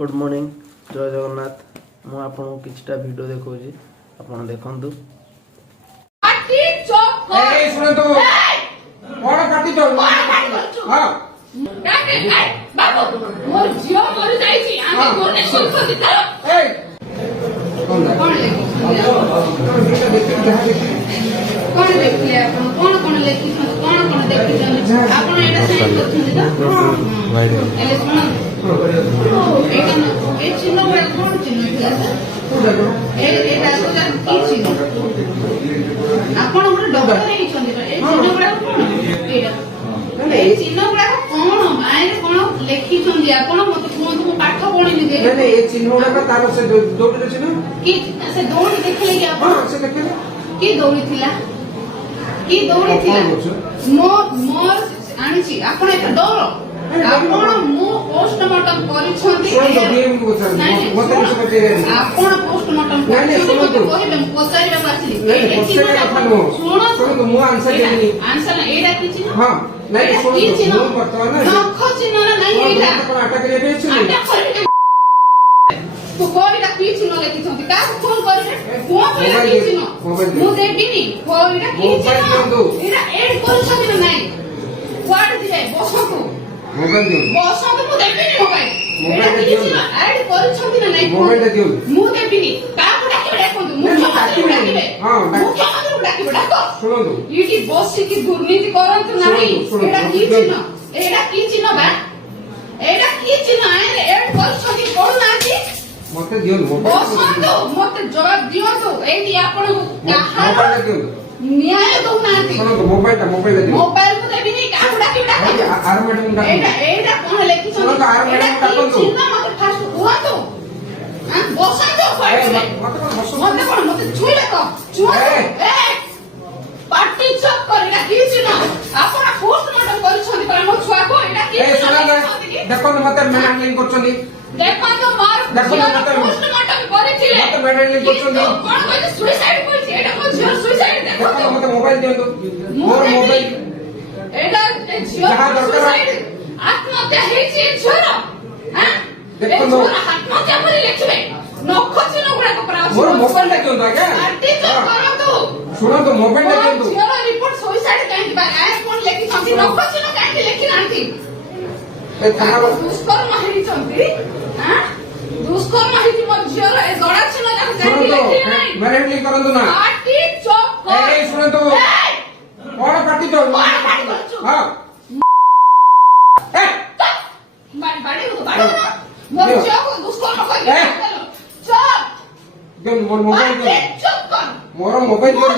Good morning जय जगन्नाथ मु आपन किछटा वीडियो देखौजी आपन देखंतु पार्टी चौक ए सुन तो कोन पार्टी चौक हां काके बाबू मोर जियो मरि जाई छी आमे कोने सुख दिता ए कोन लेखि कोन देखले आपन कोन लेखि कोन देखि आपन एटा सेंड करछन त एले सुन एटा ए चिन्ह बे कोन चिन्ह एटा तो जान की चिन्ह आपन हमर डॉक्टर नै छथि ए चिन्ह बे कोन एटा ए चिन्ह बे कोन माय कोन लेखि छथि आपन मते कोन को पाठ पढिनि दे नहीं नहीं ये चिन्ह उडा तार से दौड़ी चिन्ह की से दौड़ी देखले कि आपन हां से देखले की दौड़ी थिला मोर आनी छी आपन एटा डरो आपन मु पोस्टमार्टम करिछथि मते किछ बते आपन पोस्टमार्टम करिछथि मते कहिबे पचारिबा बाछि सुनो मु आंसर देनी आंसर एटा की चिन्ह हां नहीं सुनो मु बतवा ना नख चिन्ह ना नहीं एटा अपन अटक रे बेच अटक तो कोइला की चिन्ह लेखिछथि का फोन करबे फोन कोइला की चिन्ह मु देबिनी कोइला की चिन्ह एटा एड करछथि ना नहीं क्वाड दिए बसंतु मोबाइल दियो बसंतु मु देबिनी मोबाइल दियो एड करछथि ना नहीं मोबाइल दियो मु देबिनी का को डाकिबे देखंतु मु डाकिबे हां मुख्यमंत्री डाकिबे डाको सुनो इटी बसी की दुर्नीति करंतु नाही एटा की चिन्ह एटा की चिन्ह बा एटा की चिन्ह आए एड करछथि कोन नाची मते दियो बसंतु मते जवाब दियो तो एटी आपण मोबाइल दियो न्याय दो नाती सुनो मोबाइल दियो मोबाइल को देबिनी का को डाकिबे आर मैडम का एटा कोन लेखि सुनो तो आर मैडम का तो चिन्ह मते फास्ट हुआ तो हां बसंतु फाइल मते कोन मते छुइले को छुआ ए पार्टी चक करिला की चिन्ह आपण पोस्टमार्टम करिछथि पर मो छुआ को एटा की ए सुना देखो मते मैनेजमेंट करछथि देखो तो मार पोस्टमार्टम करिथिले मते मैनेजमेंट करछथि कोन कहै सुसाइड करछि एटा को झियो सुसाइड देखो देखो मते मोबाइल दियो मोर मोबाइल एटा झियो सुसाइड आत्महत्या हेछि झियो हां देखो नो आत्महत्या परि लिखबे नख चिन्ह गुडा को प्राव मोर मोबाइल दियो तो आगे पार्टी चक करंतु सुनो तो मोबाइल दियो तो झियो रिपोर्ट सुसाइड काहे बा आय कोन लेखि छथि नख चिन्ह काहे लेखि नांती ए थाना दुष्कर्म हेरिछन्ति हां दुष्कर्म हेरिछि मोर झियो ए गडा चिन्ह जाक सुनो काहे तो लेखि नाही मैनेजमेंट करंतु ना पार्टी चक कर ए सुनो तो कोन पार्टी चौक हां ए बाड़ी मोर झियो को दुष्कर्म कर चक दियो मोर मोबाइल दियो चक कर मोर मोबाइल दियो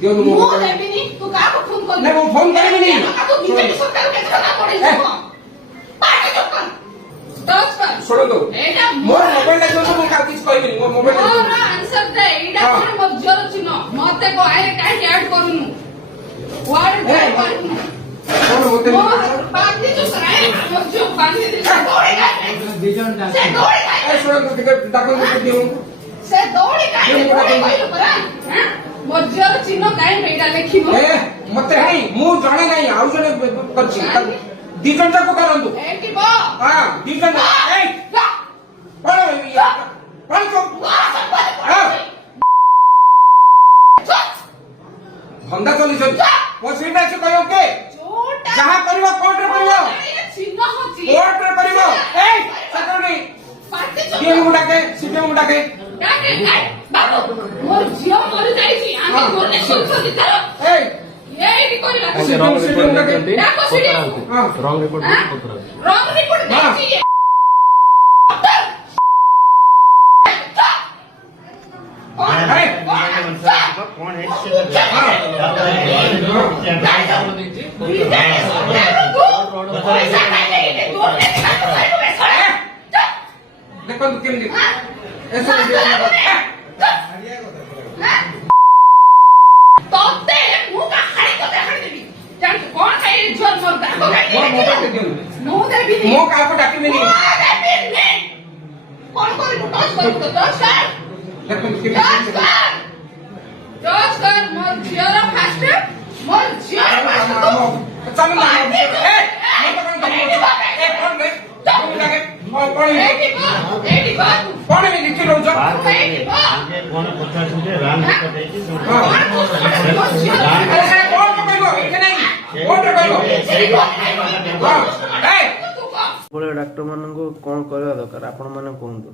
दियो मो मोबाइल देबिनी तू का को फोन कर नहीं वो फोन करेबिनी तू बीजेपी सरकार के धरना पड़े पार्टी चक कर टच कर सुनो तो एटा मोर मोबाइल दियो तो मु का किछ कहबिनी मोर मोबाइल मोर आंसर दे एटा कोन मोर झियो चिन्ह मते को आए काहे ऐड करूनु वार्ड दे करूनु कोन होते पार्टी चक कराए मोर झियो पानी दे से दौड़ी ए सुनो तो टिकट डाकन को दियो से दौड़ी काहे कहलो परा हां मोर झियो चिन्ह काहे एटा लेखिबो ए मते हई मु जाने नहीं आउ जने करछि दी घंटा को करंतु एटी बा हां दी घंटा ए कोन को धंदा चली छ पसीना से कहियो के जहां करबो कोर्ट रे करबो चिन्ह होची कोर्ट रे करबो ए सेक्रेटरी पार्टी डीएम गुडा के सीपीएम गुडा के काके बाबू मोर झियो मरि जाई छी आमे कोने सुख दिता ए एटी करिला सीपीएम गुडा के डाको सिडी हां रॉन्ग रिपोर्ट रॉन्ग रिपोर्ट देखी कौन है देखो तू केम ऐसे तोते मुका खाई को देखाई देबी जान कोन खाई झोल मोर दाको मोर मोबाइल दियो नो देबी मो का को डाकी नहीं कौन करी टच कर तो टच कर देखो तू केम टच कर मोर झियोरा फास्ट मोर झियोरा फास्ट चल ना ए मत कर ए कौन गए ଏଇଠି କହ, ଏଇଠି କହ ତୁ। କଣ ଏମିତି ରହୁଛ? ଏଇଠି କହ। କଣ ପଚାରୁଛନ୍ତି ରାମ ଦେଇଛି ଆରେ ସାର୍ କଣ କହିବ? ଏଠି ନାହିଁ। କୋର୍ଟରେ କହିବ। ସେଇ କହ, ହଁ। ଏ ତୁ କହ। ସବୁବେଳେ ଡାକ୍ତରମାନଙ୍କୁ କ'ଣ କରିବା ଦରକାର ଆପଣମାନେ କୁହନ୍ତୁ।